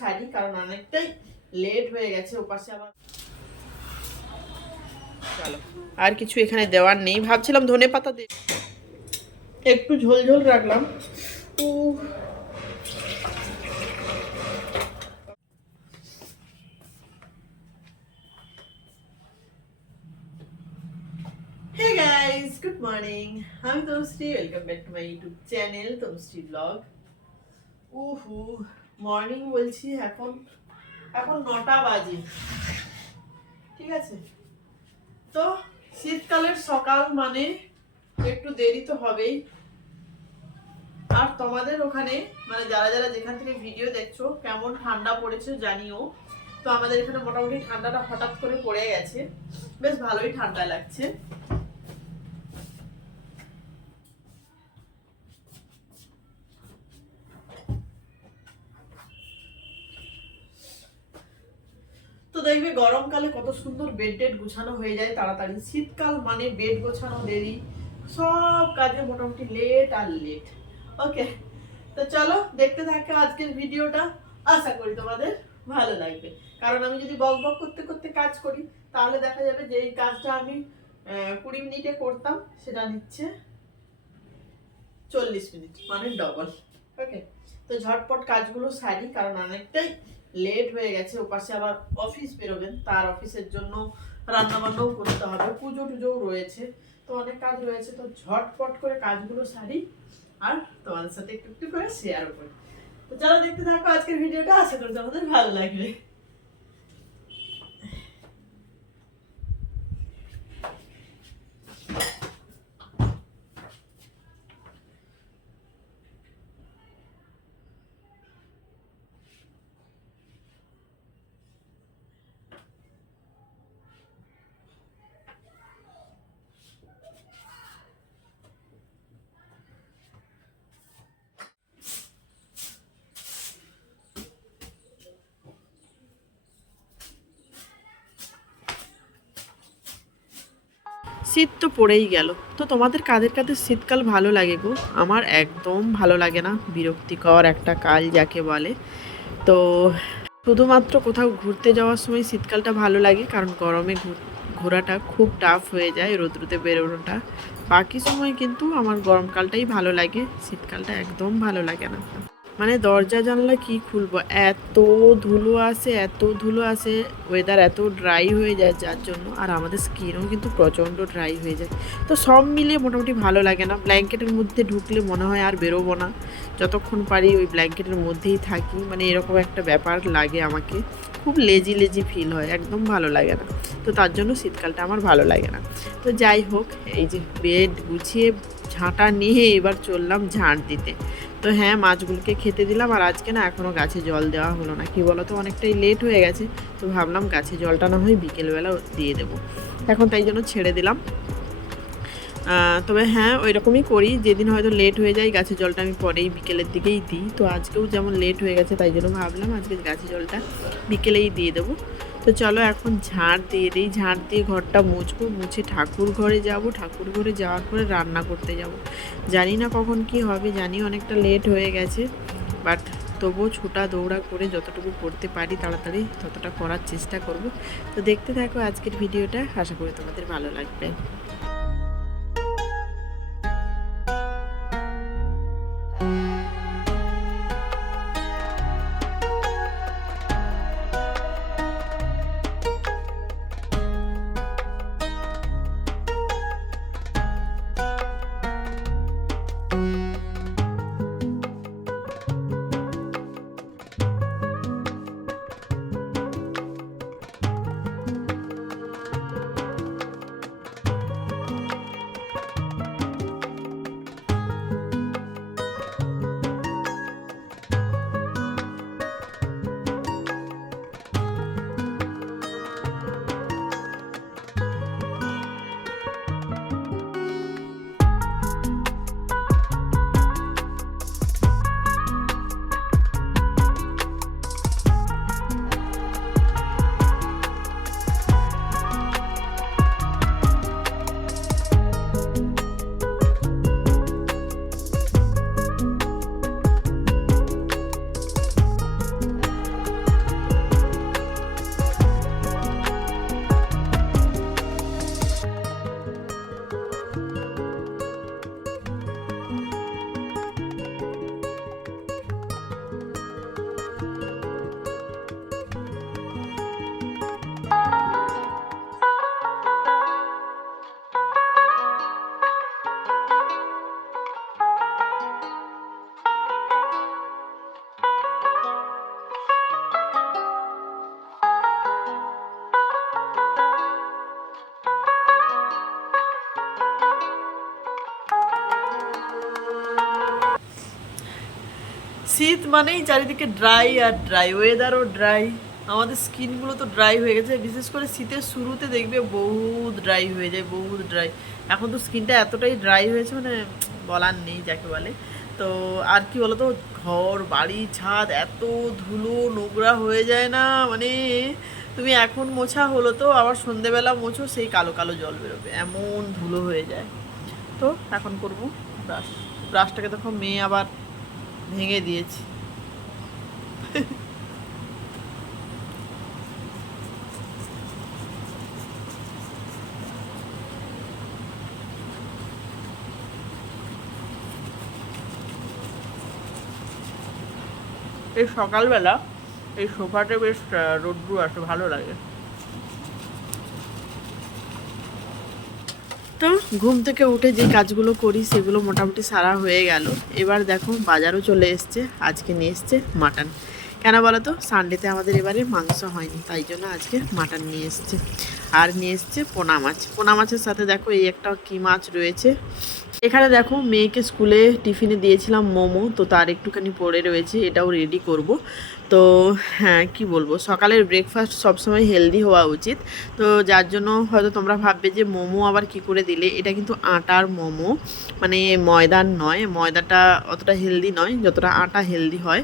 সারি কারণ অনেকটাই লেট হয়ে গেছে, ওপাশে আবার আর কিছু এখানে দেওয়ার নেই। ভাবছিলাম ধনে পাতা দে একটু ঝোল ঝোল রাখলাম। গুড মর্নিং আমি Tamashree welcome back to my YouTube channel Tamashree blog উহু। মর্নিং বলছি এখন এখন নটা বাজে। ঠিক আছে? তো শীতকালের সকাল মানে একটু দেরি তো হবেই। আর তোমাদের ওখানে মানে যারা যারা যেখান থেকে ভিডিও দেখছ, কেমন ঠান্ডা পড়েছে জানিও। তো আমাদের এখানে মোটামুটি ঠান্ডাটা হঠাৎ করে পড়ে গেছে। বেশ ভালোই ঠান্ডা লাগছে। দেখবে গরমকালে কত সুন্দর বেড টেড গুছানো হয়ে যায় তাড়াতাড়ি। শীতকাল মানে বেড গোছানো দেরি। সব কাজে মোটামুটি লেট আর লেট ওকে তো চলো দেখতে থাকো আজকের ভিডিওটা। আশা করি তোমাদের ভালো লাগবে। কারণ আমি যদি বক বক করতে করতে কাজ করি, তাহলে দেখা যাবে যে এই কাজটা আমি কুড়ি মিনিটে করতাম, সেটা নিচ্ছে চল্লিশ মিনিট মানে ডবল ওকে তো ঝটপট কাজগুলো সারি, কারণ অনেকটাই লেট হয়ে গেছে, ওপাশে আবার অফিস বেরোবেন, তার অফিসের জন্য রান্না বান্নাও করতে হবে পুজো টুজোও রয়েছে, তো অনেক কাজ রয়েছে, তো ঝটপট করে কাজগুলো সারি আর তোমাদের সাথে একটু একটু করে শেয়ার করি। তো চলো দেখতে থাকো আজকের ভিডিওটা আশা করি তোমাদের ভালো লাগবে। শীত তো পড়েই গেল। তো তোমাদের কাদের কাদের শীতকাল ভালো লাগে গো? আমার একদম ভালো লাগে না। বিরক্তিকর একটা কাল যাকে বলে। তো শুধুমাত্র কোথাও ঘুরতে যাওয়ার সময় শীতকালটা ভালো লাগে, কারণ গরমে ঘোরাটা খুব টাফ হয়ে যায় রোদ্রুতে বেরোনোটা। বাকি সময় কিন্তু আমার গরমকালটাই ভালো লাগে। শীতকালটা একদম ভালো লাগে না। মানে দরজা জানলা কি খুলবো? এত ধুলো আসে এত ধুলো আসে ওয়েদার এত ড্রাই হয়ে যায় যার জন্য। আর আমাদের স্কিনও কিন্তু প্রচণ্ড ড্রাই হয়ে যায়। তো সব মিলিয়ে মোটামুটি ভালো লাগে না। ব্ল্যাঙ্কেটের মধ্যে ঢুকলে মনে হয় আর বেরোবো না। যতক্ষণ পারি ওই ব্ল্যাঙ্কেটের মধ্যেই থাকি। মানে এরকম একটা ব্যাপার লাগে আমাকে। খুব লেজি লেজি ফিল হয়। একদম ভালো লাগে না। তো তার জন্য শীতকালটা আমার ভালো লাগে না। তো যাই হোক, এই যে বেড গুছিয়ে ঝাঁটা নিয়ে এবার চললাম ঝাঁট দিতে। তো হ্যাঁ মাছগুলোকে খেতে দিলাম আর আজকে না এখনও গাছে জল দেওয়া হলো না। কি বলো তো অনেকটাই লেট হয়ে গেছে। তো ভাবলাম গাছে জলটা না হয় বিকেলবেলা দিয়ে দেবো। এখন তাই জন্য ছেড়ে দিলাম। তবে হ্যাঁ ওই রকমই করি। যেদিন হয়তো লেট হয়ে যায়, গাছে জলটা আমি পরেই বিকেলের দিকেই দিই। তো আজকেও যেমন লেট হয়ে গেছে, তাই জন্য ভাবলাম আজকে গাছে জলটা বিকেলেই দিয়ে দেবো। তো চলো এখন ঝাড় দিয়ে দিই। ঝাড় দিয়ে ঘরটা মুছবো, মুছে ঠাকুর ঘরে যাব। ঠাকুর ঘরে যাওয়ার পরে রান্না করতে যাব। জানি না কখন কি হবে, জানি অনেকটা লেট হয়ে গেছে বাট তবুও ছোটা দৌড়া করে যতটুকু করতে পারি তাড়াতাড়ি ততটা করার চেষ্টা করব। তো দেখতে থাকো আজকের ভিডিওটা, আশা করি তোমাদের ভালো লাগবে। শীত মানেই চারিদিকে ড্রাই আর ড্রাই ওয়েদারও ড্রাই আমাদের স্কিনগুলো তো ড্রাই হয়ে গেছে, বিশেষ করে শীতের শুরুতে দেখবে বহুত ড্রাই হয়ে যায়, বহুত ড্রাই এখন তো স্কিনটা এতটাই ড্রাই হয়েছে মানে বলার নেই যাকে বলে। তো আর কি বলতো, ঘর, বাড়ি, ছাদ এত ধুলো, নোংরা হয়ে যায় না মানে তুমি এখন মোছা হলো তো, আবার সন্ধেবেলা মোছো, সেই কালো কালো জল বেরোবে, এমন ধুলো হয়ে যায়। তো এখন করব ব্রাশ ব্রাশটাকে তখন মেয়ে আবার ভেঙে দিয়েছি। এই সকালবেলা এই সোফাতে বেশ রোদ্রু আসে ভালো লাগে। তো ঘুম থেকে উঠে যে কাজগুলো করি সেগুলো মোটামুটি সারা হয়ে গেল। এবার দেখো বাজারও চলে এসছে, আজকে নিয়ে এসছে মাটন। কেন বলো তো? সানডেতে আমাদের এবারে মাংস হয়নি, তাই জন্য আজকে মাটন নিয়ে এসছে। আর নিয়ে এসছে পোনা মাছ। পোনা মাছের সাথে দেখো এই একটা কি মাছ রয়েছে। এখানে দেখো মেয়েকে স্কুলে টিফিনে দিয়েছিলাম মোমো, তো তার একটুখানি পড়ে রয়েছে, এটাও রেডি করব। তো হ্যাঁ কি বলব, সকালের ব্রেকফাস্ট সবসময় হেলদি হওয়া উচিত। তো যার জন্য হয়তো তোমরা ভাববে যে মোমো আবার কি করে দিলে? এটা কিন্তু আটার মোমো মানে ময়দার নয়, ময়দাটা অতটা হেলদি নয়, যতটা আটা হেলদি হয়।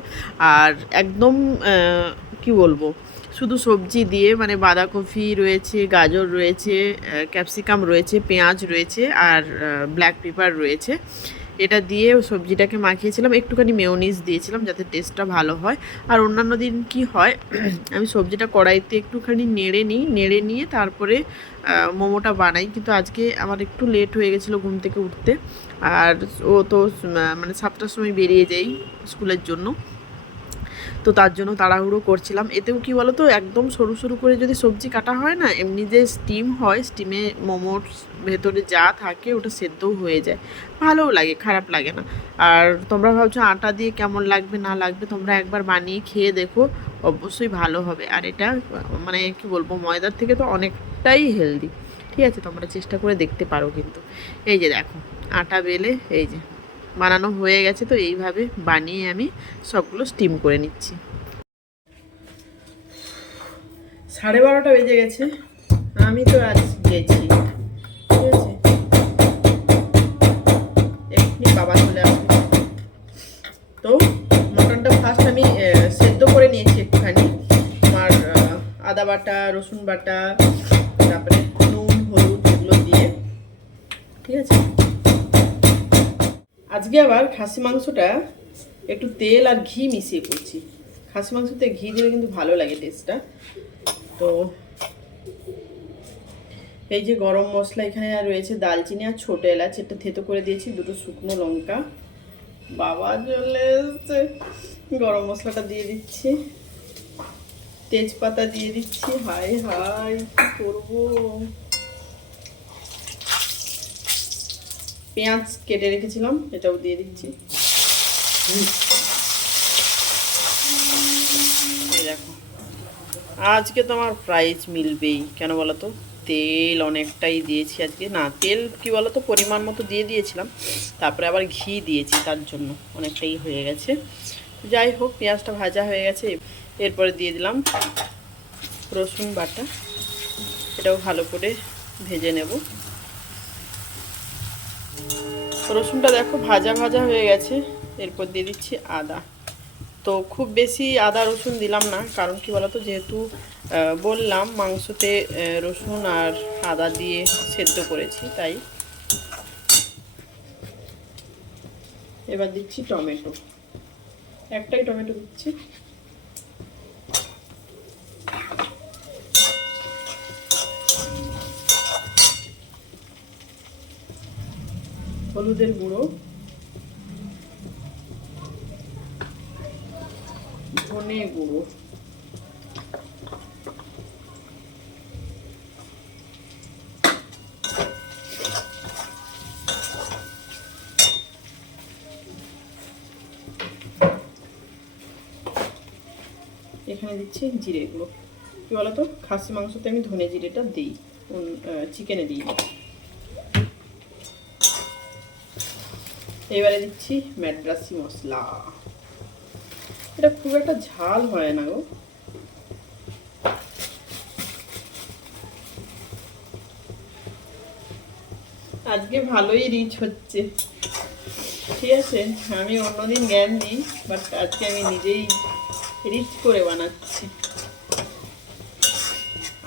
আর একদম কি বলব শুধু সবজি দিয়ে মানে বাঁধাকপি রয়েছে, গাজর রয়েছে ক্যাপসিকাম রয়েছে, পেঁয়াজ রয়েছে আর ব্ল্যাক পেপার রয়েছে। এটা দিয়ে সবজিটাকে মাখিয়েছিলাম, একটুখানি মেয়োনিজ দিয়েছিলাম যাতে টেস্টটা ভালো হয়। আর অন্যান্য দিন কি হয়, আমি সবজিটা কড়াইতে একটুখানি নেড়ে নিই, নেড়ে নিয়ে তারপরে মোমোটা বানাই। কিন্তু আজকে আমার একটু লেট হয়ে গেছিল ঘুম থেকে উঠতে। আর ও তো মানে সাতটার সময় বেরিয়ে যাই স্কুলের জন্য। তো তার জন্য তাড়াহুড়ো করছিলাম। এতেও কি বলো তো একদম সরু সরু করে যদি সবজি কাটা হয় না, এমনি যে স্টিম হয় স্টিমে মোমোর ভেতরে যা থাকে ওটা সেদ্ধও হয়ে যায়। ভালোও লাগে, খারাপ লাগে না। আর তোমরা ভাবছ আটা দিয়ে কেমন লাগবে, না লাগবে, তোমরা একবার বানিয়ে খেয়ে দেখো, অবশ্যই ভালো হবে। আর এটা মানে কি বলব, ময়দার থেকে তো অনেকটাই হেলদি ঠিক আছে, তোমরা চেষ্টা করে দেখতে পারো কিন্তু। এই যে দেখো, আটা বেলে, এই যে বানানো হয়ে গেছে, তো এইভাবে বানিয়ে আমি সবগুলো স্টিম করে নিচ্ছি। সাড়ে বারোটা বেজে গেছে, আমি তো আজ গেছি, ঠিক আছে? এক্ষুনি বাবা চলে আসবে। তো মটনটা ফার্স্ট আমি সেদ্ধ করে নিয়েছি একটুখানি, আমার আদা বাটা, রসুন বাটা আজকে আবার খাসি মাংসটা একটু তেল আর ঘি মিশিয়ে করছি। খাসি মাংসতে ঘি দিলে কিন্তু ভালো লাগে টেস্টটা তো এই যে গরম মশলা এখানে আর রয়েছে দালচিনি আর ছোটো এলাচ এটা থেতো করে দিয়েছি, দুটো শুকনো লঙ্কা। বাবা চলে এসছে। গরম মশলাটা দিয়ে দিচ্ছি। তেজপাতা দিয়ে দিচ্ছি। হাই হাই করব? পেঁয়াজ কেটে রেখেছিলাম, এটাও দিয়ে দিচ্ছি। দেখো। আজকে তো আমার প্রাইস মিলবেই, কেন বলো তো তেল অনেকটাই দিয়েছি আজকে। না, তেল কি বলো তো পরিমাণ মতো দিয়ে দিয়েছিলাম, তারপরে আবার ঘি দিয়েছি, তার জন্য অনেকটাই হয়ে গেছে। যাই হোক, পেঁয়াজটা ভাজা হয়ে গেছে। এরপরে দিয়ে দিলাম রসুন বাটা। এটাও ভালো করে ভেজে নেব। রসুনটা দেখো ভাজা ভাজা হয়ে গেছে। এরপর দিয়ে দিচ্ছি আদা। তো খুব বেশি আদা রসুন দিলাম না, কারণ কি বলতো, যেহেতু বললাম মাংসতে রসুন আর আদা দিয়ে সেদ্ধ করেছি, তাই। এবার দিচ্ছি টমেটো। একটাই টমেটো দিচ্ছি। হলুদের গুঁড়ো। ধনে গুঁড়ো। এখানে দিচ্ছি জিরে গুঁড়ো। কি বলতো? খাসি মাংসতে আমি ধনে জিরেটা দিই চিকেনে দিই। এবারে দিচ্ছি ম্যাড্রাসি মশলা। এটা খুব একটা ঝাল হয় না গো। আজকে ভালোই রিচ হচ্ছে। ঠিক আছে, আমি অন্যদিন জ্ঞান দিই বাট আজকে আমি নিজেই রিচ করে বানাচ্ছি।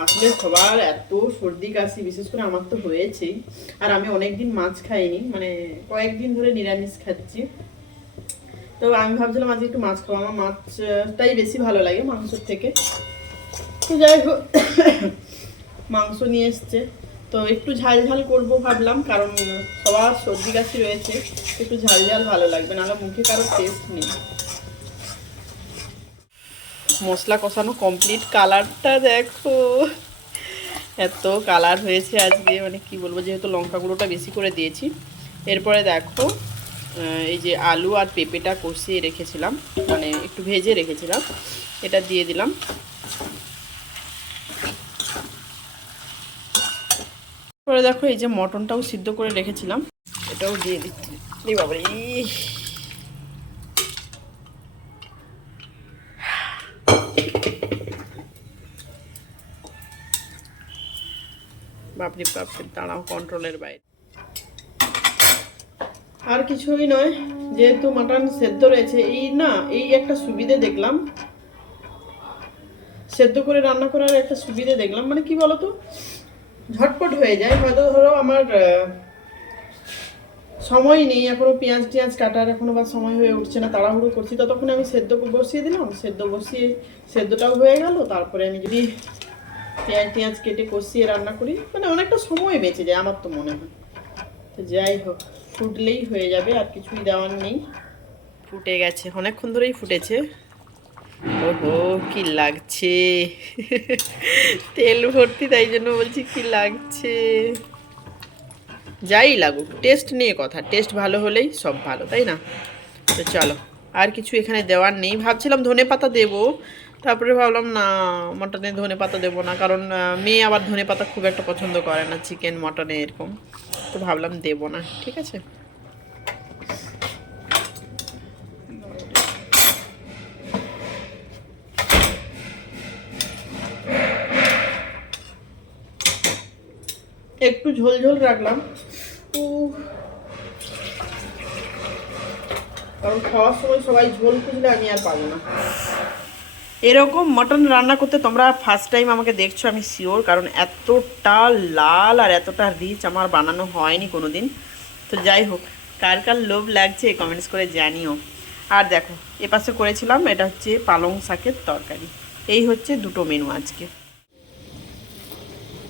আসলে সবার এত সর্দি কাশি, বিশেষ করে আমার তো হয়েছেই। আর আমি অনেকদিন মাছ খাইনি মানে কয়েকদিন ধরে নিরামিষ খাচ্ছি। তো আমি ভাবছিলাম আজকে একটু মাছ খাব। আমার মাছটাই বেশি ভালো লাগে মাংসের থেকে। তো যাই হোক, মাংস নিয়ে এসছে। তো একটু ঝাল ঝাল করব ভাবলাম, কারণ সবার সর্দি কাশি রয়েছে। একটু ঝাল ঝাল ভালো লাগবে, নাহলে মুখে কারও টেস্ট নেই। মশলা কষানো কমপ্লিট কালারটা দেখো। এত কালার হয়েছে আজকে মানে কি বলব, যেহেতু লঙ্কা গুঁড়োটা বেশি করে দিয়েছি। এরপরে দেখো এই যে আলু আর পেঁপেটা কষিয়ে রেখেছিলাম মানে একটু ভেজে রেখেছিলাম, এটা দিয়ে দিলাম। পরে দেখো, এই যে মটনটাও সিদ্ধ করে রেখেছিলাম, এটাও দিয়ে দিচ্ছি। এই বাপরে বাপরে দাঁড়াও কন্ট্রোলের বাইরে। আর কিছুই নয়, যেহেতু মাটন সেদ্ধ রয়েছে, এই না, এই একটা সুবিধে দেখলাম। সেদ্ধ করে রান্না করার একটা সুবিধে দেখলাম মানে কি বলতো? ঝটপট হয়ে যায়, হয়তো ধরো আমার সময় নেই, এখনও পেঁয়াজ টিয়াজ কাটার, এখনও বা সময় হয়ে উঠছে না, তাড়াহুড়ো করছি, ততক্ষণ আমি সেদ্ধ বসিয়ে দিলাম, সেদ্ধ বসিয়ে, সেদ্ধটাও হয়ে গেল, তারপরে আমি যদি পেঁয়াজ টিয়াজ কেটে কষিয়ে রান্না করি। মানে অনেকটা সময় বেঁচে যায়, আমার তো মনে হয়। তো যাই হোক, ফুটলেই হয়ে যাবে, আর কিছুই দেওয়ার নেই। ফুটে গেছে, অনেকক্ষণ ধরেই ফুটেছে। ওহো, কি লাগছে। তেল ভর্তি, তাই জন্য বলছি কি লাগছে। যাই লাগুক, টেস্ট নিয়ে কথা। টেস্ট ভালো হলেই সব ভালো, তাই না? তো চলো, আর কিছু এখানে দেওয়ার নেই। ভাবছিলাম ধনে পাতা দেবো তারপরে ভাবলাম, না মটনে ধনে পাতা দেবো না। কারণ মেয়ে আবার ধনে পাতা খুব একটা পছন্দ করে না চিকেন মটনে এরকম। তো ভাবলাম দেবো না, ঠিক আছে? একটু ঝোল ঝোল রাখলাম। কারণ খাওয়ার সময় সবাই ঝোল খুঁজলে আমি আর পাবো না। এরকম মটন রান্না করতে তোমরা ফার্স্ট টাইম আমাকে দেখছ, আমি শিওর কারণ এতটা লাল আর এতটা রিচ আমার বানানো হয়নি কোনো দিন তো যাই হোক, কার কার লোভ লাগছে কমেন্টস করে জানিও। আর দেখো, এপাশে করেছিলাম, এটা হচ্ছে পালং শাকের তরকারি। এই হচ্ছে দুটো মেনু আজকে।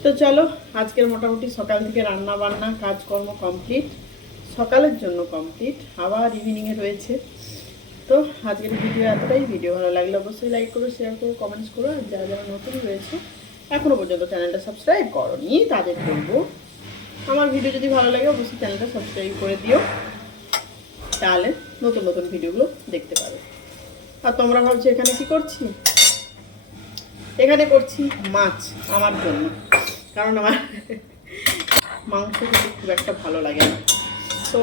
তো চলো, আজকের মোটামুটি সকাল থেকে রান্না বান্না কাজকর্ম কমপ্লিট সকালের জন্য কমপ্লিট আবার ইভিনিংয়ে রয়েছে। তো আজকের ভিডিও এতটাই। ভিডিও ভালো লাগলে অবশ্যই লাইক করো শেয়ার করো কমেন্টস করো, আর যারা যারা নতুন রয়েছে এখনও পর্যন্ত চ্যানেলটা সাবস্ক্রাইব করনি, তাদের বলব, আমার ভিডিও যদি ভালো লাগে, অবশ্যই চ্যানেলটা সাবস্ক্রাইব করে দিও। তাহলে নতুন নতুন ভিডিওগুলো দেখতে পাবে। আর তোমরা ভাবছ, এখানে কি করছি? এখানে করছি মাছ আমার জন্য, কারণ আমার মাংস খেতে খুব একটা ভালো লাগে না। তো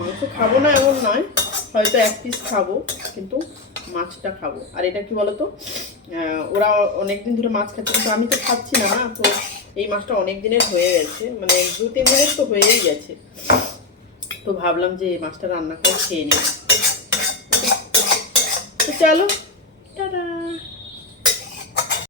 মাংস খাব না এমন নয় হয়তো এক পিস খাব, কিন্তু মাছটা খাব। আর এটা কি বলতো? ওরা অনেক দিন ধরে মাছ খাচ্ছে, কিন্তু আমি তো খাচ্ছি না না তো এই মাছটা অনেক দিনের হয়ে গেছে মানে দু, তিন দিনের তো হয়েই গেছে। তো ভাবলাম যে এই মাছটা রান্না করে খেয়ে নিই। চলো। টাটা।